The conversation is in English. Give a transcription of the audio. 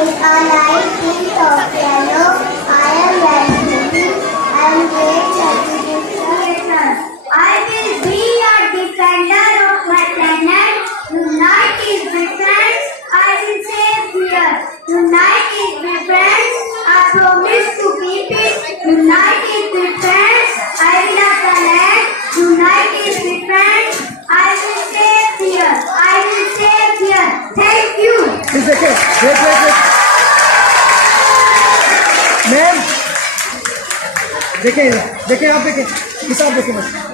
with a light tint of yellow. I am very and great satisfaction. I will be a defender of my planet. Unite is different. I will save fear. Unite is different. I promise to keep it. Unite is different. I will have the land. Unite is different. I will save fear. I will save fear. Thank you. Please देखिए, wait. Ma'am देखिए आप देखिए हिसाब देखिए बस